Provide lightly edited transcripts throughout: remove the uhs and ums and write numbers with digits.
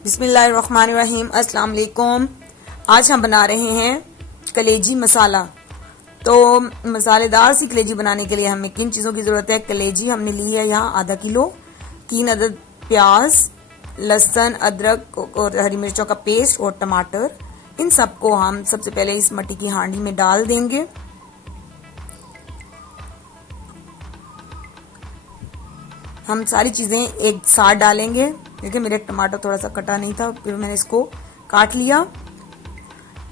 बिस्मिल्लाहिर्रहमानिर्रहीम। अस्सलाम वालेकुम। आज हम बना रहे हैं कलेजी मसाला। तो मसालेदार सी कलेजी बनाने के लिए हमें किन चीज़ों की ज़रूरत है? कलेजी हमने ली है यहाँ आधा किलो, 3 अदद प्याज, लहसुन, अदरक और हरी मिर्चों का पेस्ट और टमाटर। इन सबको हम सबसे पहले इस मट्टी की हांडी में डाल देंगे। हम सारी चीज़ें एक साथ डालेंगे। देखिए मेरे टमाटर थोड़ा सा कटा नहीं था, फिर मैंने इसको काट लिया।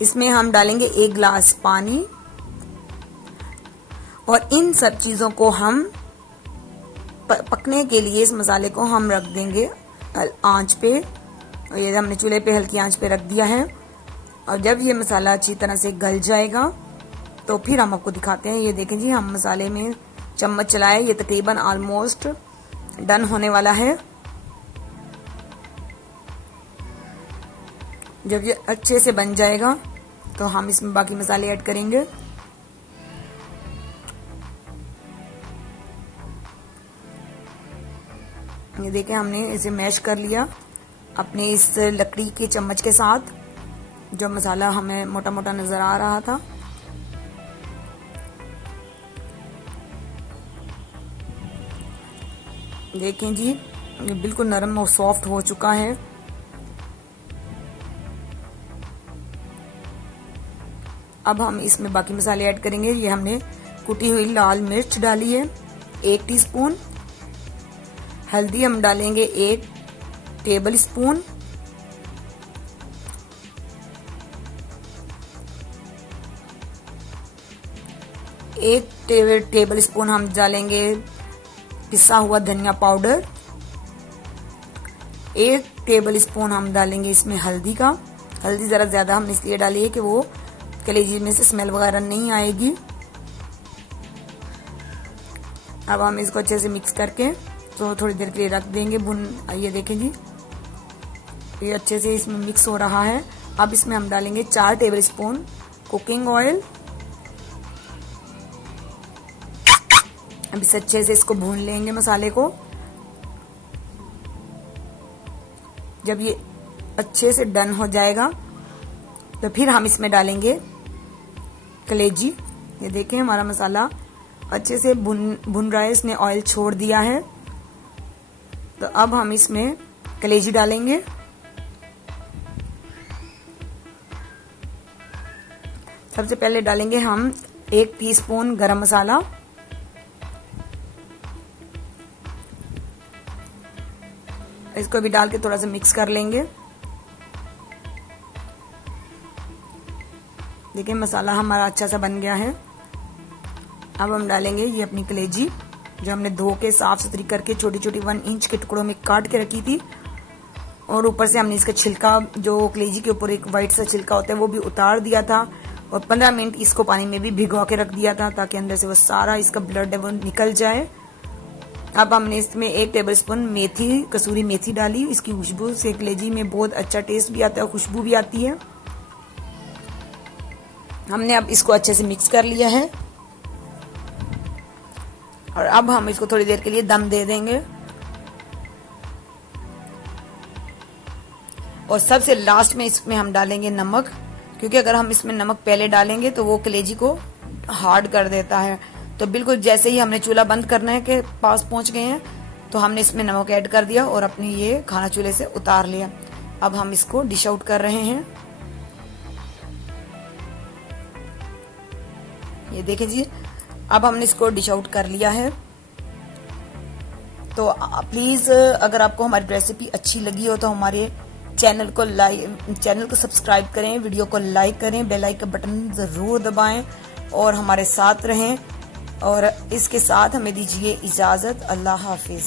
इसमें हम डालेंगे 1 गिलास पानी और इन सब चीज़ों को हम पकने के लिए इस मसाले को हम रख देंगे आंच पे। ये हमने चूल्हे पे हल्की आंच पे रख दिया है और जब ये मसाला अच्छी तरह से गल जाएगा तो फिर हम आपको दिखाते हैं। ये देखें जी, हम मसाले में चम्मच चलाए, ये तकरीबन ऑलमोस्ट डन होने वाला है। जब ये अच्छे से बन जाएगा तो हम इसमें बाकी मसाले ऐड करेंगे। ये देखें, हमने इसे मैश कर लिया अपने इस लकड़ी के चम्मच के साथ। जो मसाला हमें मोटा मोटा नजर आ रहा था, देखें जी, ये बिल्कुल नरम और सॉफ्ट हो चुका है। अब हम इसमें बाकी मसाले ऐड करेंगे। ये हमने कुटी हुई लाल मिर्च डाली है 1 टीस्पून, हल्दी हम डालेंगे 1 टेबल स्पून, एक टेबल स्पून हम डालेंगे पिसा हुआ धनिया पाउडर, 1 टेबल स्पून हम डालेंगे इसमें हल्दी का। हल्दी जरा ज्यादा हमने इसलिए डाली है कि वो कलेजी में से स्मेल वगैरह नहीं आएगी। अब हम इसको अच्छे से मिक्स करके तो थोड़ी देर के लिए रख देंगे भुन। ये देखें जी, ये अच्छे से इसमें मिक्स हो रहा है। अब इसमें हम डालेंगे 4 टेबल स्पून कुकिंग ऑयल। अब इसे अच्छे से इसको भून लेंगे मसाले को। जब ये अच्छे से डन हो जाएगा तो फिर हम इसमें डालेंगे कलेजी। ये देखें, हमारा मसाला अच्छे से भुन रहा है, इसने ऑयल छोड़ दिया है। तो अब हम इसमें कलेजी डालेंगे। सबसे पहले डालेंगे हम 1 टीस्पून गरम मसाला, इसको भी डाल के थोड़ा सा मिक्स कर लेंगे। देखिए मसाला हमारा अच्छा सा बन गया है। अब हम डालेंगे ये अपनी कलेजी जो हमने धो के साफ सुथरी करके छोटी छोटी 1 इंच के टुकड़ों में काट के रखी थी। और ऊपर से हमने इसका छिलका, जो कलेजी के ऊपर एक वाइट सा छिलका होता है, वो भी उतार दिया था और 15 मिनट इसको पानी में भी भिगो के रख दिया था ताकि अंदर से वो सारा इसका ब्लड है वो निकल जाए। अब हमने इसमें 1 टेबल स्पून मेथी, कसूरी मेथी डाली। इसकी खुशबू से कलेजी में बहुत अच्छा टेस्ट भी आता है और खुशबू भी आती है। हमने अब इसको अच्छे से मिक्स कर लिया है और अब हम इसको थोड़ी देर के लिए दम दे देंगे। और सबसे लास्ट में इसमें हम डालेंगे नमक, क्योंकि अगर हम इसमें नमक पहले डालेंगे तो वो कलेजी को हार्ड कर देता है। तो बिल्कुल जैसे ही हमने चूल्हा बंद करने के पास पहुंच गए हैं तो हमने इसमें नमक ऐड कर दिया और अपनी ये खाना चूल्हे से उतार लिया। अब हम इसको डिश आउट कर रहे हैं। ये देखें जी, अब हमने इसको डिश आउट कर लिया है। तो प्लीज अगर आपको हमारी रेसिपी अच्छी लगी हो तो हमारे चैनल को सब्सक्राइब करें, वीडियो को लाइक करें, बेल आइकन बटन जरूर दबाएं और हमारे साथ रहें। और इसके साथ हमें दीजिए इजाजत। अल्लाह हाफिज।